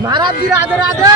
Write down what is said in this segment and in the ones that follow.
महाराज जी राधे राधे।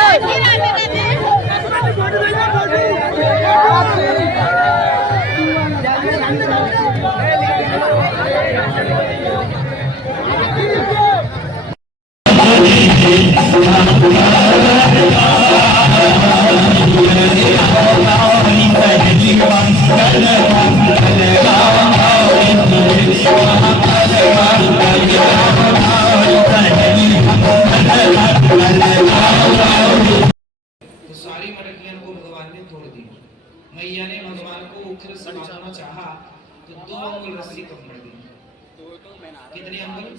तो सारी मटकियां को भगवान ने तोड़ दी। मैया ने भगवान को उखर से मारना चाहा तो 2 अंगुल रस्सी कम पड़ गई। कितने अंगुल?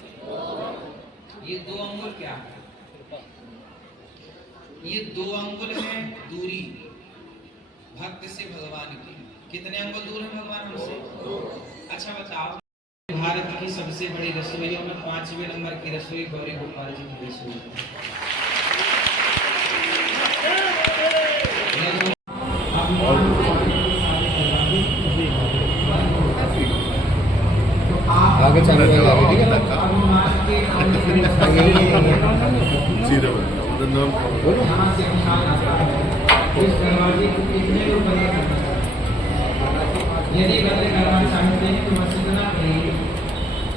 ये 2 अंगुल क्या है? ये 2 अंगुल है दूरी भक्त से भगवान की। कितने अंगुल दूर है भगवान हमसे? अच्छा बताओ, भारत की सबसे बड़ी रसोइयों में 5वें नंबर की रसोई गौरी गोपाल जी की रसोई। आगे चलने वाला है, ठीक है ना? सीधा नाम बोलो। यदि बंद करना चाहते हैं तो बस इतना कहिए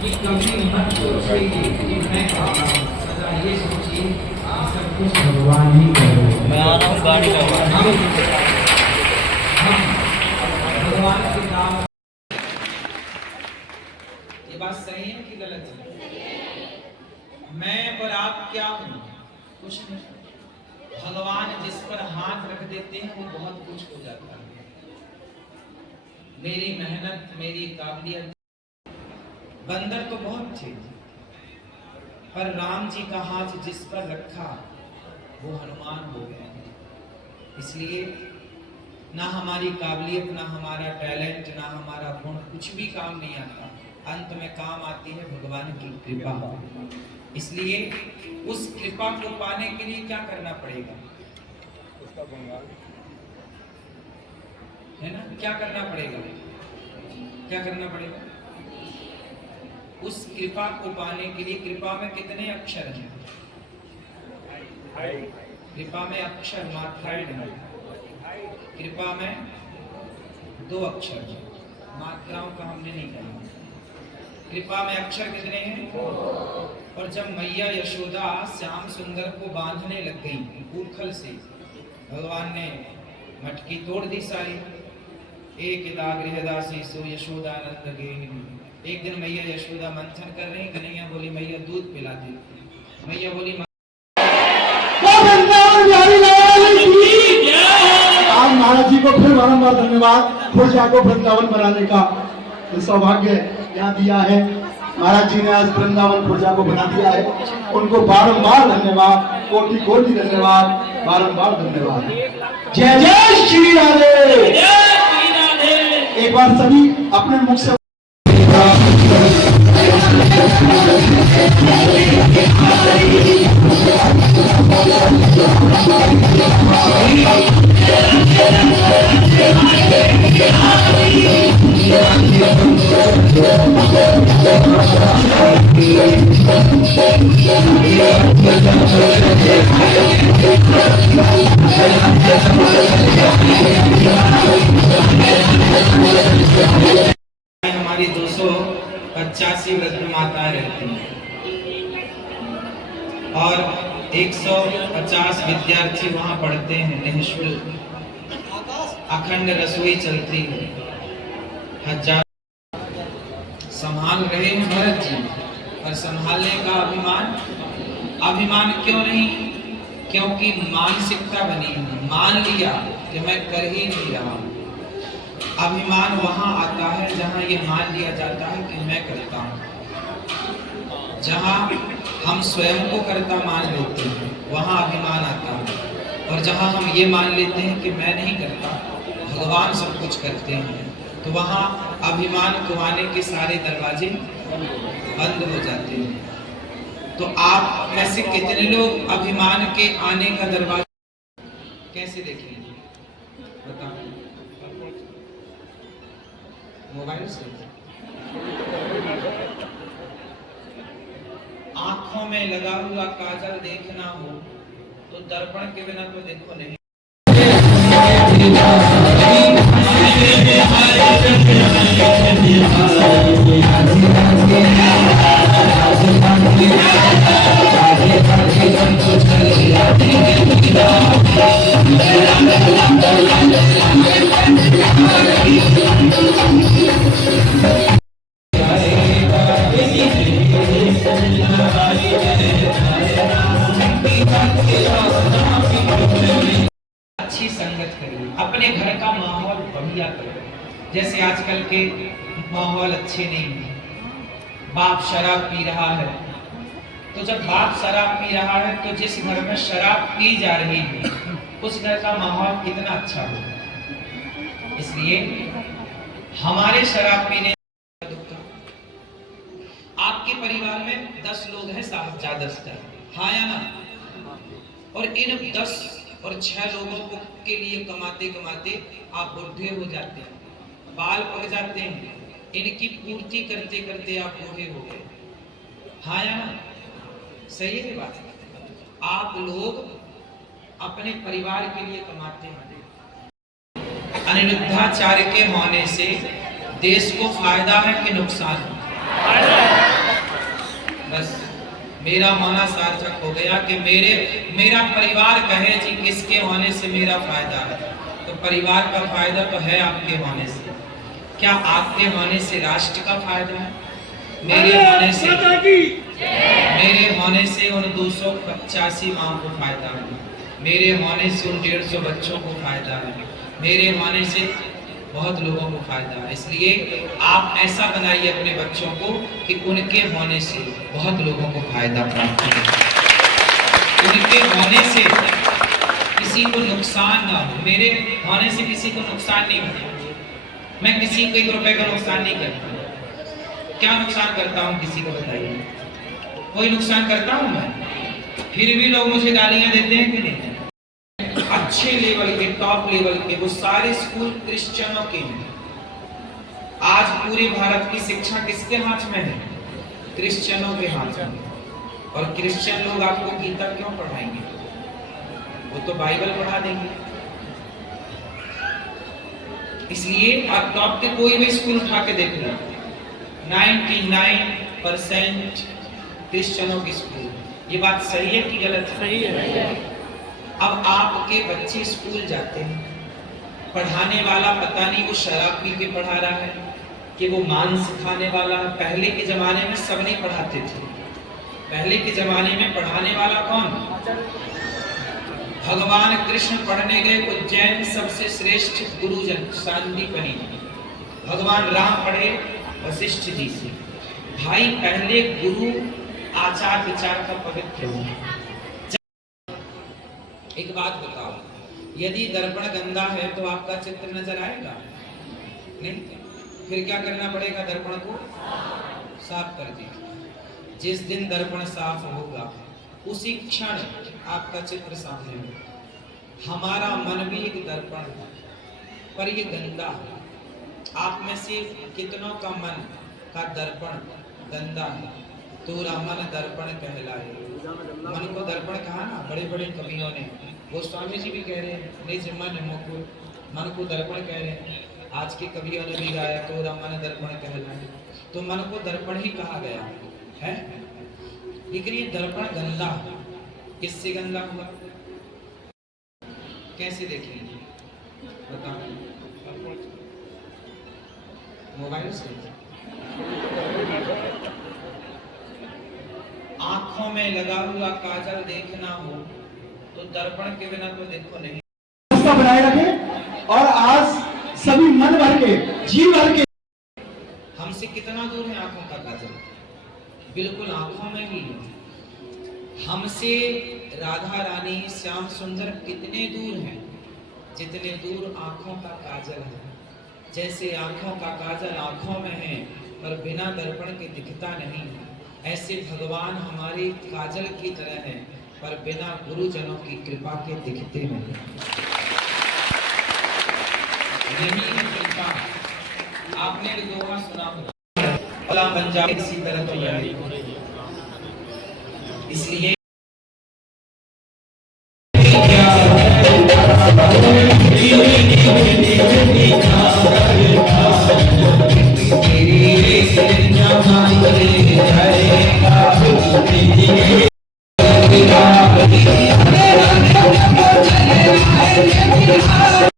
कि कभी मत सोचिए कि मैं कहता हूँ, सदा ये सोचिए सब कुछ भगवान ही करो। मैं आ रहा हूँ गाड़ी का भगवान के नाम। ये बात सही है कि गलत है? मैं और आप क्या हूँ? कुछ नहीं। भगवान जिस पर हाथ रख देते हैं वो बहुत कुछ हो जाता है। मेरी मेहनत, मेरी काबिलियत, बंदर तो बहुत थे, पर राम जी का हाथ जिस पर रखा वो हनुमान हो गए। इसलिए ना हमारी काबिलियत, ना हमारा टैलेंट, ना हमारा गुण, कुछ भी काम नहीं आता। अंत में काम आती है भगवान की कृपा। इसलिए उस कृपा को पाने के लिए क्या करना पड़ेगा? है ना? क्या करना पड़ेगा? क्या करना पड़ेगा? उस कृपा को पाने के लिए कृपा में कितने अक्षर हैं? कृपा में अक्षर मात्राएं हैं। कृपा में 2 अक्षर हैं, मात्राओं का हमने नहीं कहा। कृपा में अक्षर कितने हैं? और जब मैया यशोदा श्याम सुंदर को बांधने लग गई ऊखल से, भगवान ने मटकी तोड़ दी सारी। एक गृहदासी सो यशोदानंद गे। एक दिन मैया यशोदा मंथन कर रही, कन्हैया बोली मैया दूध पिला दे। मैया बोली आप महाराज जी को फिर बारंबार धन्यवाद, खुर्जा को वृंदावन बनाने का सौभाग्य यहाँ दिया है। महाराज जी ने आज वृंदावन खुर्जा को बना दिया है, उनको बारंबार धन्यवाद, कोटि कोटि धन्यवाद, बारंबार धन्यवाद। जय जय श्री राधे। एक बार सभी अपने मुख से हमारी 285 वृद्ध माताएं रहती हैं और 150 विद्यार्थी वहां पढ़ते हैं निःशुल्क। अखंड रसोई चलती है। हजार संभाल रहे हैं भरत जी, पर संभालने का अभिमान क्यों नहीं? क्योंकि मानसिकता बनी है, मान लिया कि मैं कर ही नहीं रहा। अभिमान वहां आता है जहां ये मान लिया जाता है कि मैं करता हूं। जहां हम स्वयं को कर्ता मान लेते हैं वहां अभिमान आता है, और जहां हम ये मान लेते हैं कि मैं नहीं करता, भगवान सब कुछ करते हैं, तो वहां अभिमान कुआने के सारे दरवाजे बंद हो जाते हैं। तो आप में से कितने लोग अभिमान के आने का दरवाजा कैसे देखेंगे? बताओ, मोबाइल से। आंखों में लगा हुआ काजल देखना हो तो दर्पण के बिना तो देखो नहीं। अच्छी संगत करिए, अपने घर का माहौल बढ़िया करो। जैसे आजकल के माहौल अच्छे नहीं है, बाप शराब पी रहा है, तो जब बाप शराब पी रहा है तो जिस घर में शराब पी जा रही है उस घर का माहौल कितना अच्छा होगा। इसलिए हमारे शराब पीने आपके परिवार में 10 लोग हैं साहब, ज्यादा से ज्यादा, हाँ या ना? और इन 10 और 6 लोगों को के लिए कमाते कमाते आप बुढ़े हो जाते हैं, बाल पक जाते हैं, इनकी पूर्ति करते करते आप बूढ़े हो गए, हाँ या ना? सही है बात। आप लोग अपने परिवार के लिए कमाते हैं। अनिरुद्धाचार्य के होने से देश को फायदा है कि नुकसान है? बस मेरा होना सार्थक हो गया कि मेरा परिवार कहे जी किसके होने से मेरा फायदा है, तो परिवार का फायदा तो है आपके होने से। क्या आपके होने से राष्ट्र का फायदा है? मेरे होने से उन 285 माँ को फायदा है, मेरे होने से उन 150 बच्चों को फायदा है, मेरे होने से बहुत लोगों को फायदा है। इसलिए आप ऐसा बनाइए अपने बच्चों को कि उनके होने से बहुत लोगों को फायदा प्राप्त हो, उनके होने से किसी को नुकसान ना हो। मेरे होने से किसी को नुकसान नहीं होता, मैं किसी को 1 रुपए का नुकसान नहीं करता। क्या नुकसान करता हूँ किसी को बताइए? कोई नुकसान करता हूँ मैं? फिर भी लोग मुझे गालियां देते हैं कि नहीं? अच्छे लेवल के, टॉप लेवल के वो सारे स्कूल क्रिश्चियनों के हैं। आज पूरे भारत की शिक्षा किसके हाथ में है? क्रिश्चियनों के हाथ में। और क्रिश्चियन लोग आपको गीता क्यों पढ़ाएंगे? वो तो बाइबल पढ़ा देंगे। इसलिए आप टॉप के कोई भी स्कूल उठा के देख लो, 99% क्रिश्चियनों की स्कूल। ये बात सही है कि गलत? सही है। अब आपके बच्चे स्कूल जाते हैं, पढ़ाने वाला पता नहीं वो शराब पी के पढ़ा रहा है कि वो मांस खाने वाला। पहले के जमाने में सब नहीं पढ़ाते थे। पहले के जमाने में पढ़ाने वाला कौन? भगवान कृष्ण पढ़ने गए उज्जैन, सबसे श्रेष्ठ गुरुजन सांदीपनि। भगवान राम पढ़े वशिष्ठ जी से। भाई पहले गुरु आचार विचार का पवित्र हो। एक बात बताओ, यदि दर्पण गंदा है तो आपका चित्र नजर आएगा नहीं? फिर क्या करना पड़ेगा? दर्पण को साफ कर दीजिए। जिस दिन दर्पण साफ होगा उसी क्षण आपका चित्र सामने होगा। हमारा मन भी एक दर्पण है, पर ये गंदा है। आप में से कितनों का मन का दर्पण गंदा है? तोरा मन दर्पण कहलाए। मन को दर्पण कहा ना बड़े बड़े कवियों ने। गोस्वामी जी भी कह रहे हैं निज मन मुकुर, मन को दर्पण कह रहे हैं। आज के कवियों ने भी गाया तोरा मन दर्पण कहलाए। तो मन को दर्पण ही कहा गया है। लेकिन ये दर्पण गंदा है। किससे गंदा हुआ? कैसे देखेंगे बताओ? मोबाइल से। आंखों में लगा हुआ काजल देखना हो तो दर्पण के बिना तो देखो नहीं। बनाए रखें और आज सभी मन भर के, जी भर के। हमसे कितना दूर है आंखों का काजल? बिल्कुल आंखों में ही। हमसे राधा रानी, श्याम सुंदर कितने दूर हैं? जितने दूर आंखों का काजल है। जैसे आंखों का काजल आंखों में है पर बिना दर्पण के दिखता नहीं है, ऐसे भगवान हमारे काजल की तरह है पर बिना गुरुजनों की कृपा के दिखते नहीं। यही है कृपा। आपने भी दोहा सुना होगा, अल्लाह पंजाब इसी तरह तो यारी। इसलिए